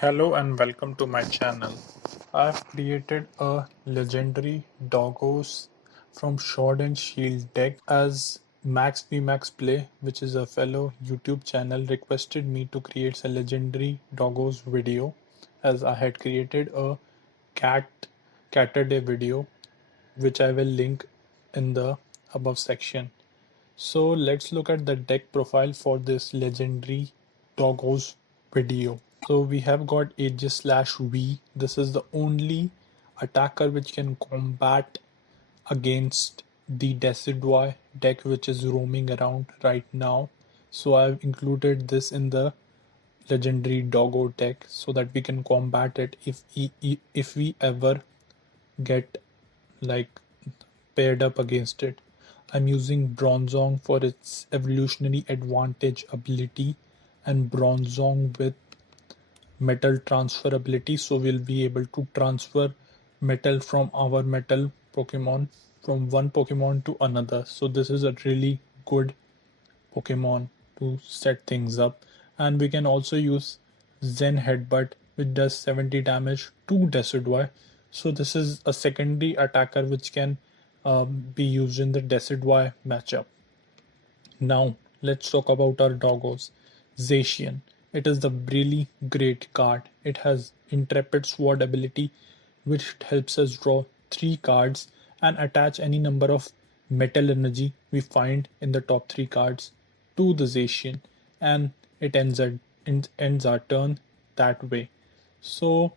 Hello and welcome to my channel. I've created a legendary Doggos from Sword and Shield deck as Max V Max Play, which is a fellow YouTube channel, requested me to create a legendary Doggos video as I had created a Catterday video which I will link in the above section. So let's look at the deck profile for this legendary Doggos video. So we have got Aegislash V. This is the only attacker which can combat against the Decidueye deck which is roaming around right now. So I've included this in the legendary Doggo deck so that we can combat it if we ever get like paired up against it. I'm using Bronzong for its evolutionary advantage ability and Bronzong with metal transferability, so we'll be able to transfer metal from our metal Pokemon from one Pokemon to another. So this is a really good Pokemon to set things up. And we can also use Zen Headbutt, which does 70 damage to Decidueye. So this is a secondary attacker which can be used in the Decidueye matchup. Now let's talk about our doggos. Zacian. It is the really great card. It has Intrepid Sword ability which helps us draw 3 cards and attach any number of metal energy we find in the top 3 cards to the Zacian, and it ends our turn that way. So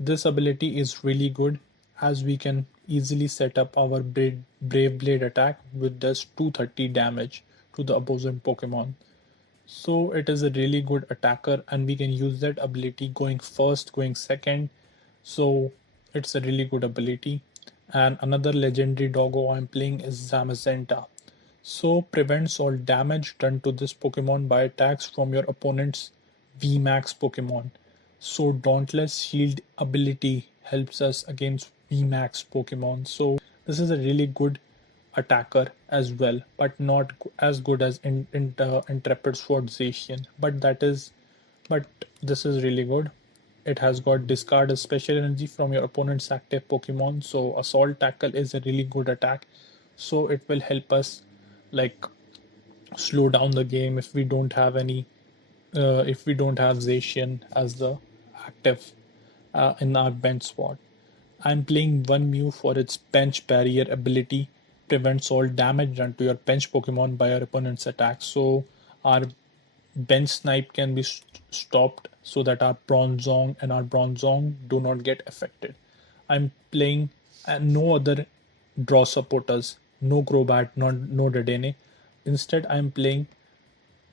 this ability is really good as we can easily set up our Brave Blade attack which does 230 damage to the opposing Pokemon. So it is a really good attacker and we can use that ability going first, going second. So it's a really good ability. And another legendary doggo I'm playing is Zamazenta. So prevents all damage done to this Pokemon by attacks from your opponent's VMAX Pokemon. So Dauntless Shield ability helps us against VMAX Pokemon. So this is a really good attacker as well, but not as good as Intrepid Sword Zacian. But this is really good. It has got discard a special energy from your opponent's active Pokemon. So Assault Tackle is a really good attack. So it will help us like slow down the game if we don't have if we don't have Zacian as the active in our bench spot. I'm playing one Mew for its bench barrier ability, prevents all damage done to your bench Pokemon by your opponent's attack. So our bench snipe can be stopped so that our Bronzong and our Bronzong do not get affected. I'm playing no other draw supporters, no Crobat, no Dedenne. Instead, I'm playing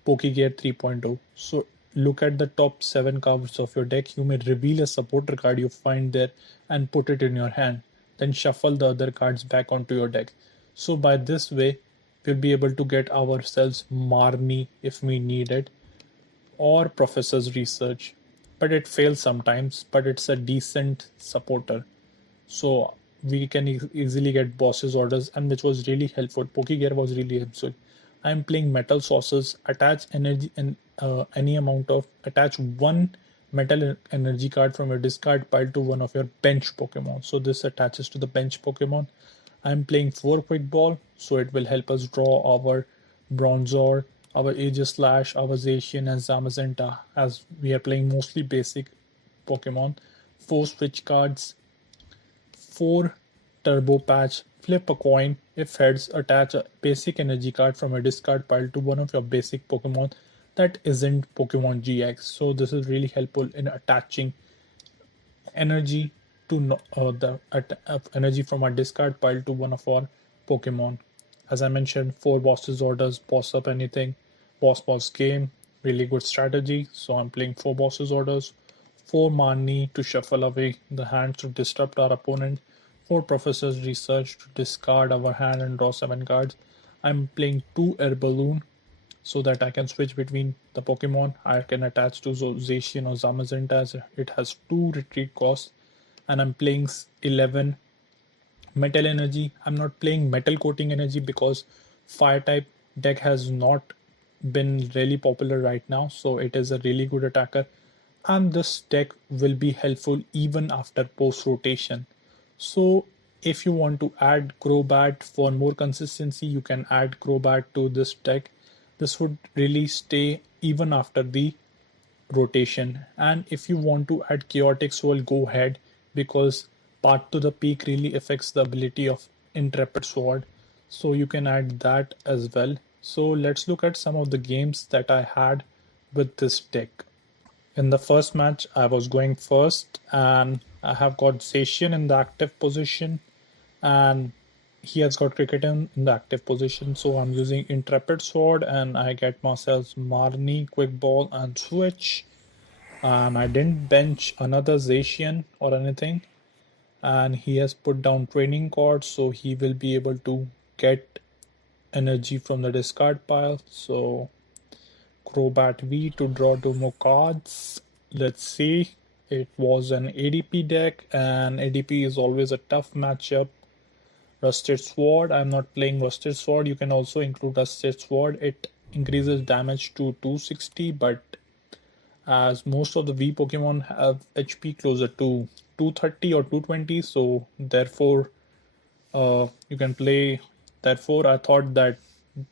Pokégear 3.0. So look at the top 7 cards of your deck. You may reveal a supporter card you find there and put it in your hand. Then shuffle the other cards back onto your deck. So by this way, we'll be able to get ourselves Marnie if we need it, or Professor's Research. But it fails sometimes, but it's a decent supporter. So we can easily get boss's orders, and which was really helpful. Pokegear was really helpful. I'm playing Metal Saucers, attach energy and any amount of attach one metal energy card from your discard pile to one of your bench Pokemon. So this attaches to the bench Pokemon. I'm playing 4 Quick Ball, so it will help us draw our Bronzor, our Aegislash, our Zacian, and Zamazenta, as we are playing mostly basic Pokemon. 4 Switch cards, 4 Turbo Patch, flip a coin. If heads, attach a basic energy card from a discard pile to one of your basic Pokemon that isn't Pokemon GX. So this is really helpful in attaching energy to energy from our discard pile to one of our Pokemon. As I mentioned, 4 bosses orders, boss up anything, boss game, really good strategy. So I'm playing 4 bosses orders, 4 Marnie to shuffle away the hand to disrupt our opponent, 4 Professor's Research to discard our hand and draw 7 cards. I'm playing 2 Air Balloon so that I can switch between the Pokemon. I can attach to Zacian or Zamazenta as it has 2 retreat costs. And I'm playing 11 Metal Energy. I'm not playing Metal Coating Energy because Fire type deck has not been really popular right now. So it is a really good attacker. and this deck will be helpful even after post rotation. So if you want to add Crobat for more consistency, you can add Crobat to this deck. This would really stay even after the rotation. And if you want to add Chaotic Soul, go ahead, because Path to the Peak really affects the ability of Intrepid Sword, so you can add that as well. So let's look at some of the games that I had with this deck. In the first match, I was going first, and I have got Zacian in the active position, and he has got Cricketon in the active position. So I'm using Intrepid Sword, and I get myself Marnie, Quick Ball, and Switch. And I didn't bench another Zacian or anything. And he has put down training cards, so he will be able to get energy from the discard pile. So Crobat V to draw 2 more cards. Let's see. It was an ADP deck, and ADP is always a tough matchup. Rusted Sword. I'm not playing Rusted Sword. You can also include Rusted Sword. It increases damage to 260, but as most of the V Pokemon have HP closer to 230 or 220, so therefore you can play. Therefore, I thought that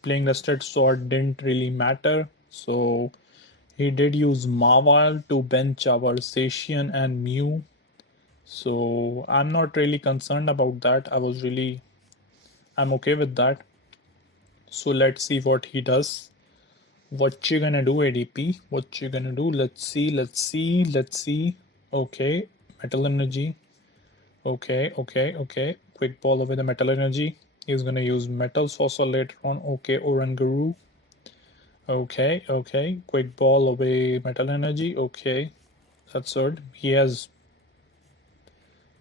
playing Rusted Sword didn't really matter. So he did use Mawile to bench our Zacian and Mew. So I'm not really concerned about that. I'm okay with that. So let's see what he does. What you gonna do, ADP? What you gonna do? Let's see. Okay, Metal Energy. Okay. Quick Ball over the Metal Energy. He's gonna use Metal Saucer later on. Okay, Oranguru. Okay. Quick Ball away Metal Energy. Okay, that's good. He has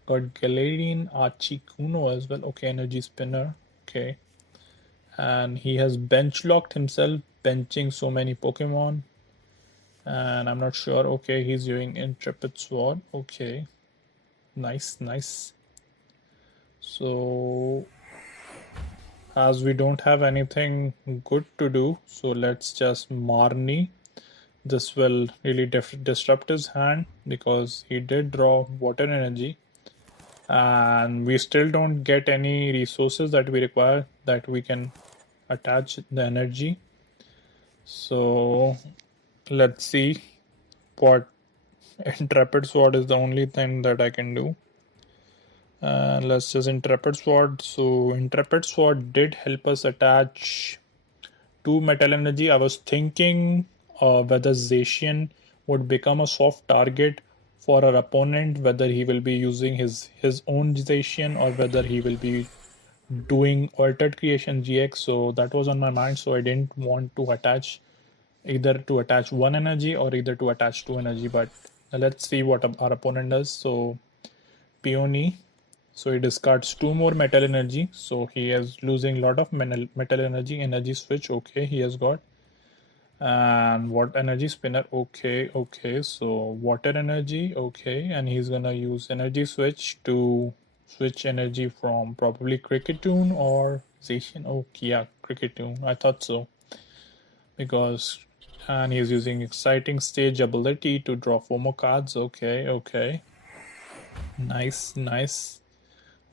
got Galarian Archikuno as well. Okay, Energy Spinner. Okay. And he has bench locked himself, benching so many Pokemon. And I'm not sure. Okay, he's using Intrepid Sword. Okay. Nice. So as we don't have anything good to do, so let's just Marnie. This will really disrupt his hand because he did draw Water Energy, and we still don't get any resources that we require that we can attach the energy. So let's see what Intrepid Sword is the only thing that I can do. And let's just Intrepid Sword. So Intrepid Sword did help us attach 2 Metal Energy. I was thinking whether Zacian would become a soft target for our opponent, whether he will be using his own Zacian or whether he will be doing Altered Creation GX. So that was on my mind, so I didn't want to attach either to attach 1 energy or either to attach 2 energy. But let's see what our opponent does. So Peony, so he discards 2 more Metal Energy, so he is losing a lot of Metal Energy Switch. Okay, he has got. And what Energy Spinner? Okay, so Water Energy. Okay, and he's gonna use Energy Switch to switch energy from probably Cricketune or Zacian. Okay, yeah, Cricketune, I thought so, because and he's using Exciting Stage ability to draw 4 more cards. Okay, nice.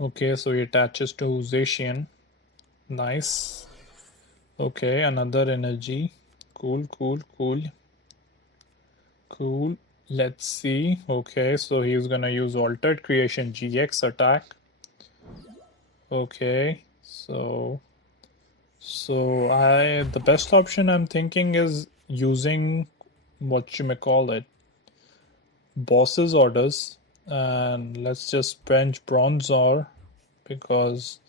Okay, so he attaches to Zacian. Nice. Okay, another energy. Cool. Let's see. Okay, so he's gonna use Altered Creation GX attack. Okay, so the best option I'm thinking is using what you may call it, boss's orders, and let's just bench Bronzor, because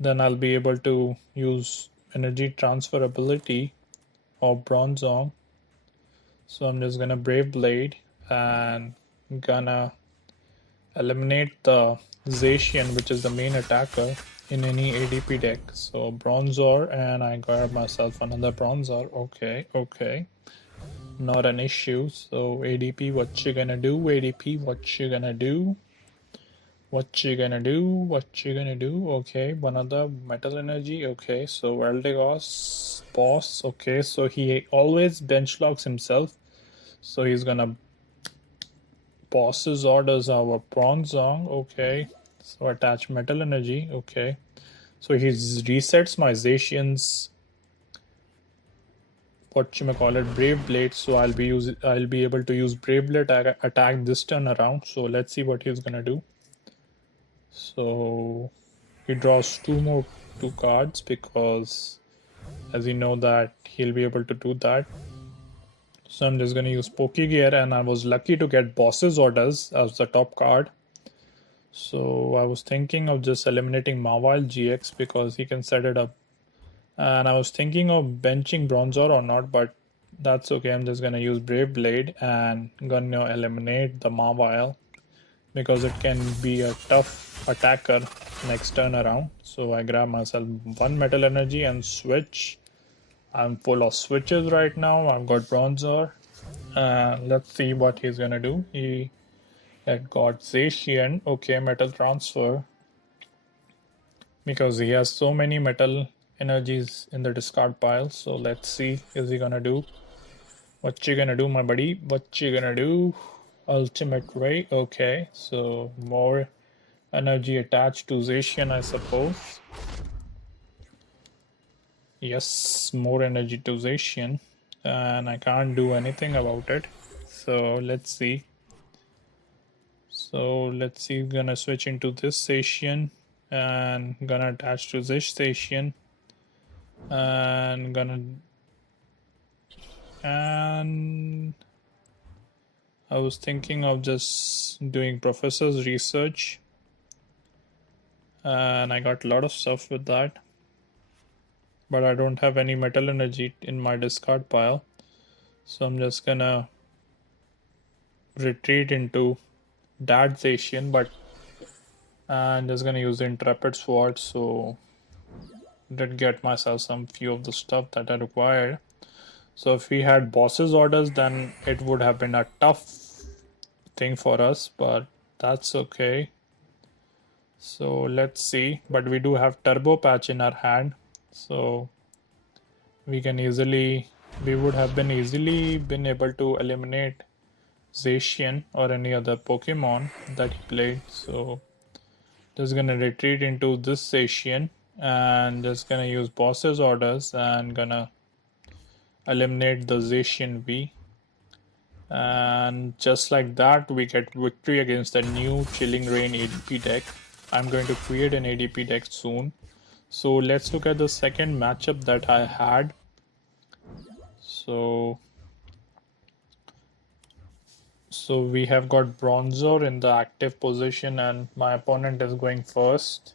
then I'll be able to use energy transfer ability of Bronzong. So I'm just gonna Brave Blade and gonna eliminate the Zacian, which is the main attacker in any ADP deck. So Bronzor, and I grab myself another Bronzor. Okay. Not an issue. So ADP, what you gonna do? ADP, what you gonna do? What you gonna do? Okay, one other Metal Energy. Okay, so Eldegos boss. Okay, so he always bench locks himself. So he's gonna boss's orders our Bronzong. Okay, so attach Metal Energy. Okay, so he resets my Zacian's Brave Blade. So I'll be able to use Brave Blade attack this turn around. So let's see what he's gonna do. So he draws two cards because, as you know, that he'll be able to do that. So I'm just going to use Pokégear, and I was lucky to get Boss's Orders as the top card. So I was thinking of just eliminating Mawile GX because he can set it up. And I was thinking of benching Bronzor or not, but that's okay. I'm just going to use Brave Blade and gonna eliminate the Mawile because it can be a tough attacker next turn around. So I grab myself one Metal Energy and switch. I'm full of switches right now. I've got Bronzor. Let's see what he's gonna do. He had got Zacian. Okay, metal transfer. Because he has so many metal energies in the discard pile. So let's see, is he gonna do? What you gonna do, my buddy? What you gonna do? Ultimate Ray. Okay, so more energy attached to Zacian, I suppose. Yes, more energy to Zacian, and I can't do anything about it. So let's see. Gonna switch into this Zacian and gonna attach to this Zacian and I was thinking of just doing professor's research, and I got a lot of stuff with that, but I don't have any metal energy in my discard pile, so I'm just gonna retreat into that Zacian, but I'm just gonna use the Intrepid Sword, so did get myself some few of the stuff that I required. So if we had boss's orders, then it would have been a tough thing for us, but that's okay. So let's see, but we do have Turbo Patch in our hand, so we would have been easily been able to eliminate Zacian or any other Pokemon that he played. So just gonna retreat into this Zacian and just gonna use boss's orders and gonna eliminate the Zacian V. And just like that, we get victory against the new Chilling Rain ADP deck. I'm going to create an ADP deck soon. So let's look at the second matchup that I had. So we have got Bronzor in the active position and my opponent is going first.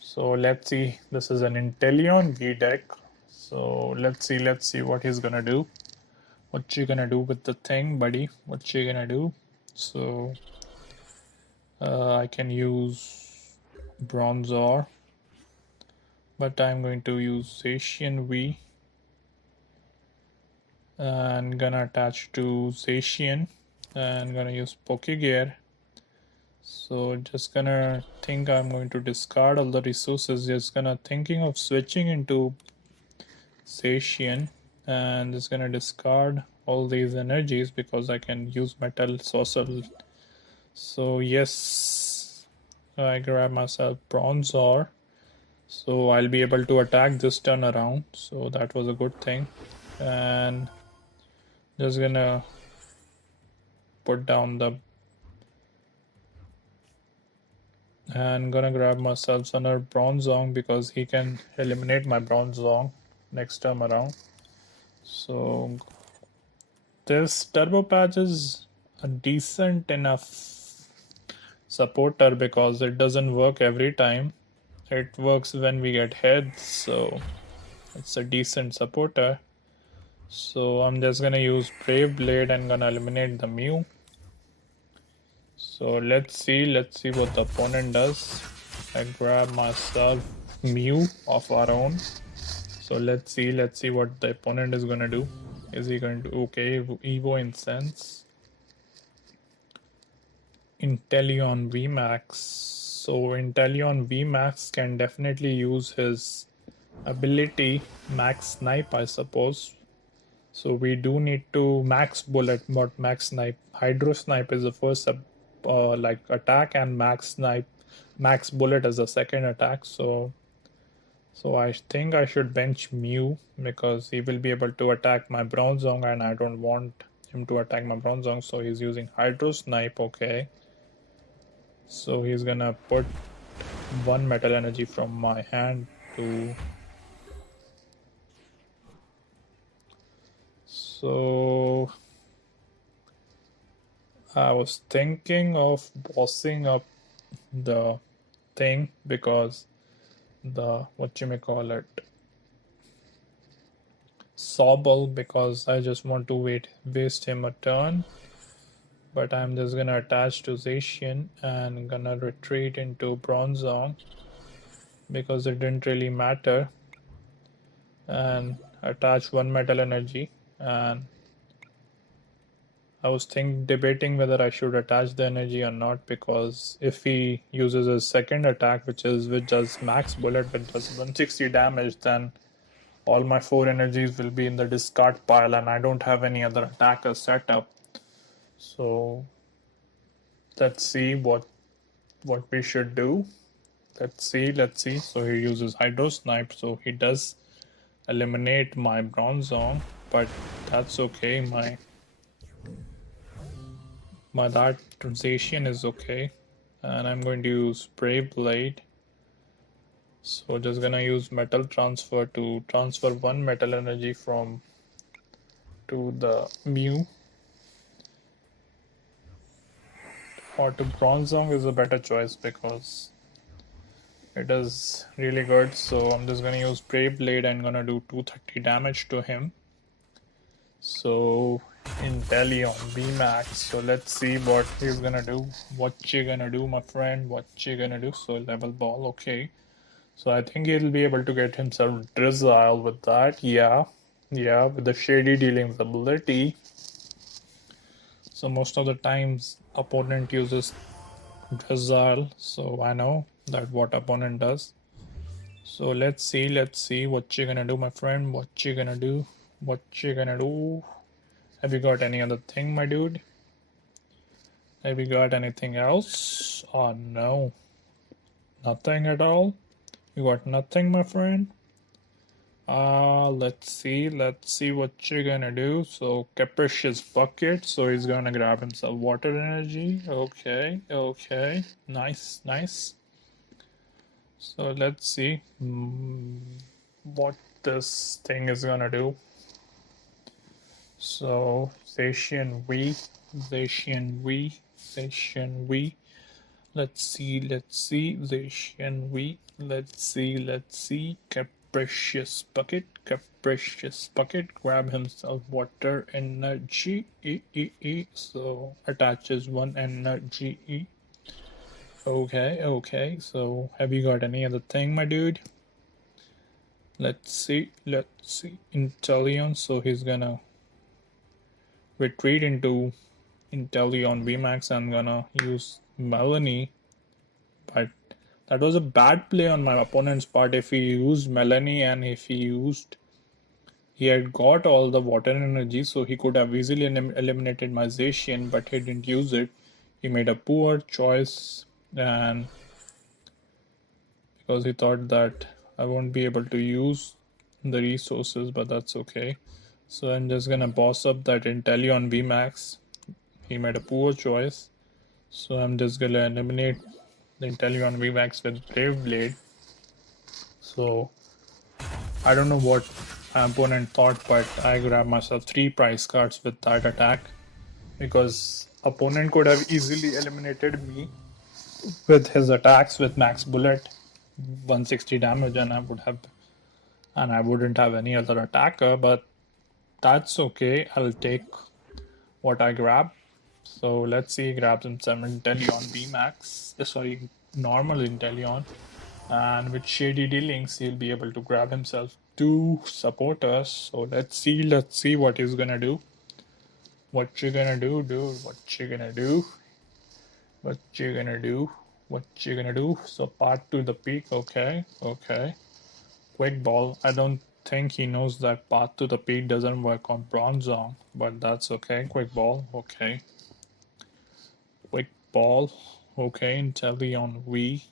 So let's see, this is an Inteleon V deck. So let's see what he's gonna do. What you gonna do with the thing, buddy? What you gonna do? So I can use Bronzor, but I'm going to use Zacian V and gonna attach to Zacian and gonna use Pokégear. So just gonna think I'm going to discard all the resources. Just gonna thinking of switching into Zacian and just gonna discard all these energies because I can use Metal Saucer. So yes, I grab myself Bronzor, so I'll be able to attack this turn around, so that was a good thing. And just gonna put down the and gonna grab myself another Bronzong because he can eliminate my Bronzong next time around. So this Turbo Patch is a decent enough supporter because it doesn't work every time. It works when we get heads, so it's a decent supporter. So I'm just gonna use Brave Blade and gonna eliminate the Mew. So let's see what the opponent does. I grab myself Mew of our own. So let's see what the opponent is gonna do. Is he going to okay Evo Incense? Inteleon VMAX. So Inteleon VMAX can definitely use his ability Max Snipe, I suppose. So we do need to max bullet, but max snipe. Hydro snipe is the first like attack, and max bullet is the second attack. So I think I should bench Mew because he will be able to attack my Bronzong, and I don't want him to attack my Bronzong. So he's using Hydro Snipe. Okay. So he's gonna put one Metal Energy from my hand to. So I was thinking of bossing up the thing because the what you may call it Sobble, because I just want to waste him a turn, but I'm just gonna attach to Zacian and gonna retreat into Bronzong because it didn't really matter, and attach one Metal Energy. And I was debating whether I should attach the energy or not, because if he uses his second attack, which does max bullet, which does 160 damage, then all my 4 energies will be in the discard pile, and I don't have any other attackers set up. So let's see what we should do. Let's see. So he uses Hydro Snipe, so he does eliminate my Bronzong, but that's okay. My that Zacian is okay, and I'm going to use Spray Blade. So just gonna use Metal Transfer to transfer one Metal Energy from to the Mew, or to Bronzong is a better choice because it is really good. So I'm just gonna use Spray Blade and gonna do 230 damage to him. So Inteleon VMAX. So let's see what he's gonna do. What you gonna do, my friend? What you gonna do? So level ball, okay. So I think he'll be able to get himself Drizzile with that. Yeah, with the shady dealings ability. So most of the times opponent uses Drizzile, so I know that what opponent does. So let's see what you're gonna do, my friend. What you gonna do? What you gonna do? Have you got any other thing, my dude? Have you got anything else? Oh no, nothing at all. You got nothing, my friend. Let's see what you're gonna do. So Capricious Bucket, so he's gonna grab himself water energy. Okay, nice. So let's see what this thing is gonna do. So Zacian V. Let's see Zacian V. Let's see Capricious Bucket, grab himself water energy. So attaches one energy. Okay. So have you got any other thing, my dude? Let's see Inteleon. So he's gonna retreat into Inteleon VMAX. I'm gonna use Melanie, but that was a bad play on my opponent's part. If he used Melanie and if he had got all the water energy, so he could have easily eliminated my Zacian, but he didn't use it. He made a poor choice, and because he thought that I won't be able to use the resources, but that's okay. So I'm just gonna boss up that Inteleon VMAX. He made a poor choice, so I'm just gonna eliminate the Inteleon VMAX with Brave Blade. So I don't know what my opponent thought, but I grabbed myself 3 prize cards with that attack, because opponent could have easily eliminated me with his attacks with max bullet 160 damage, and I wouldn't have any other attacker, but that's okay. I'll take what I grab. So let's see, he grabs him some Inteleon VMAX, normal Inteleon, and with shady dealings he'll be able to grab himself 2 supporters. So let's see what he's gonna do. What you gonna do, dude? What you gonna do? So part to the peak. Okay. Quick ball. I don't think he knows that path to the peak doesn't work on Bronzong, but that's okay. Quick ball, okay. Quick ball, okay. Inteleon V.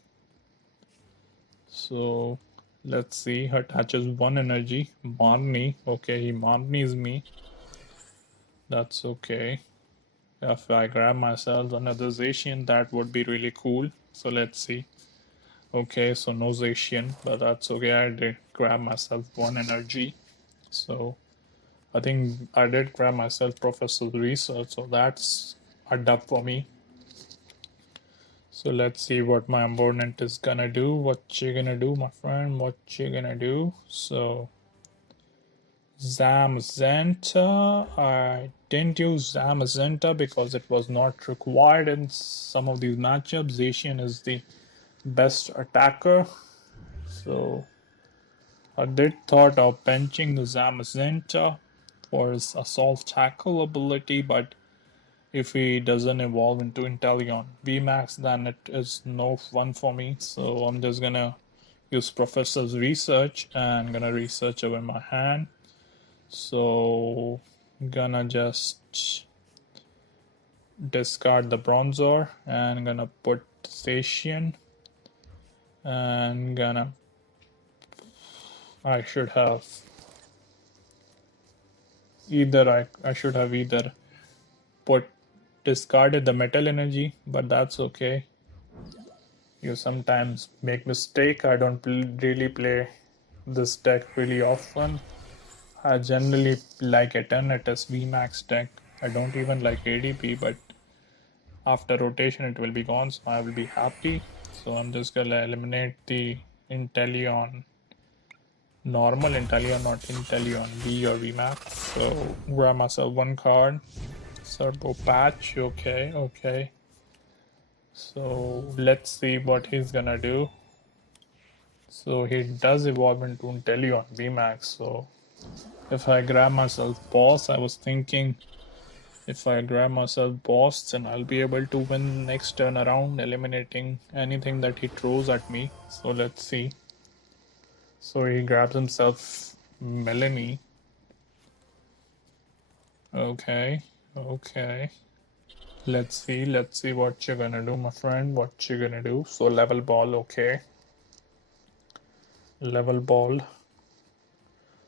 So let's see. Her attaches 1 energy. Marnie, okay. He Marnies me. That's okay. If I grab myself another Zacian, that would be really cool. So let's see. Okay, so no Zacian, but that's okay. I did grab myself 1 energy. So I think I did grab myself Professor Research, so that's a dub for me. So let's see what my opponent is gonna do. What you gonna do, my friend? What you gonna do? So Zamazenta. I didn't use Zamazenta because it was not required in some of these matchups. Zacian is the best attacker. So I did thought of benching the Zamazenta for his assault tackle ability, but if he doesn't evolve into Inteleon VMAX, then it is no fun for me. So I'm just gonna use Professor's Research and gonna research over my hand. So gonna just discard the Bronzor and gonna put Zacian and gonna I should have either put discarded the Metal Energy, but that's okay. You sometimes make mistake. I don't really play this deck really often. I generally like a 10 at VMAX deck. I don't even like ADP, but after rotation it will be gone, so I will be happy. So I'm just gonna eliminate the Inteleon, normal Inteleon, not Inteleon V or VMAX. So grab myself 1 card. Turbo Patch, okay. So let's see what he's gonna do. So he does evolve into Inteleon VMAX. So if I grab myself Boss, I was thinking if I grab myself Boss, then I'll be able to win next turn around, eliminating anything that he throws at me. So let's see. So he grabs himself Melanie. Okay. Let's see what you're gonna do, my friend. What you're gonna do. So level ball, okay. Level ball.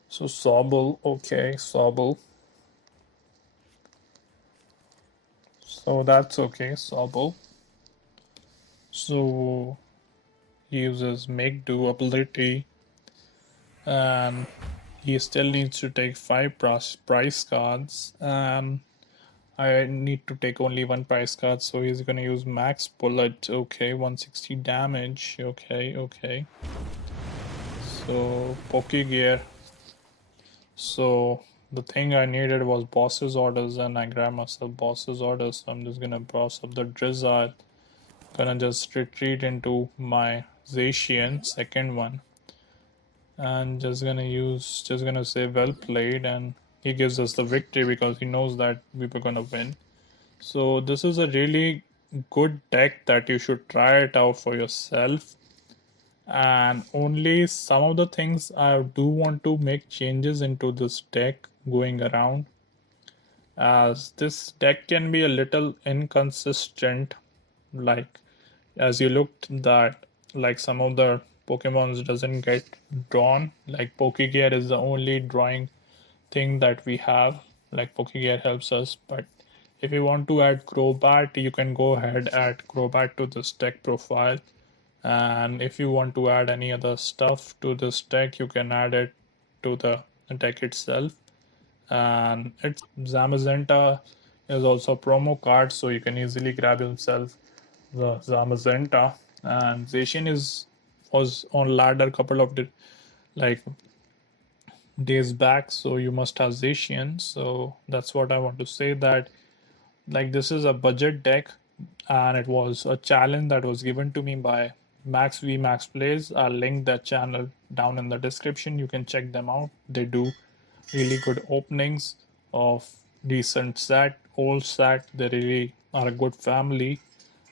So Sobble, okay, Sobble. So that's okay, Sobble. So he uses Make Do ability, and he still needs to take 5 price cards, and I need to take only 1 price card, so he's gonna use Max Bullet, okay, 160 damage, okay. So Pokégear. So the thing I needed was boss's orders, and I grabbed myself boss's orders. So I'm just gonna boss up the Drizzard. Gonna just retreat into my Zacian, second one, and just gonna say well played, and he gives us the victory because he knows that we were gonna win. So this is a really good deck that you should try it out for yourself. And only some of the things I do want to make changes into this deck going around, as this deck can be a little inconsistent. Like as you looked that like some of the Pokemons doesn't get drawn, like Pokegear is the only drawing thing that we have, like Pokegear helps us. But if you want to add Crobat, you can go ahead add Crobat to this deck profile, and if you want to add any other stuff to this deck, you can add it to the deck itself. And it's Zamazenta is also a promo card, so you can easily grab yourself the Zamazenta. And Zacian was on ladder couple of like days back, so you must have Zacian. So that's what I want to say, that like this is a budget deck, and it was a challenge that was given to me by Max V Max Plays. I'll link that channel down in the description. You can check them out. They do really good openings of decent set, old set. They really are a good family,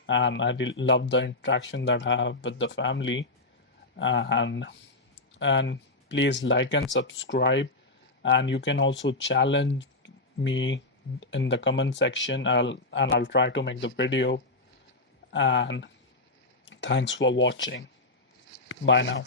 and I really love the interaction that I have with the family. And please like and subscribe, and you can also challenge me in the comment section. I'll try to make the video. And thanks for watching. Bye now.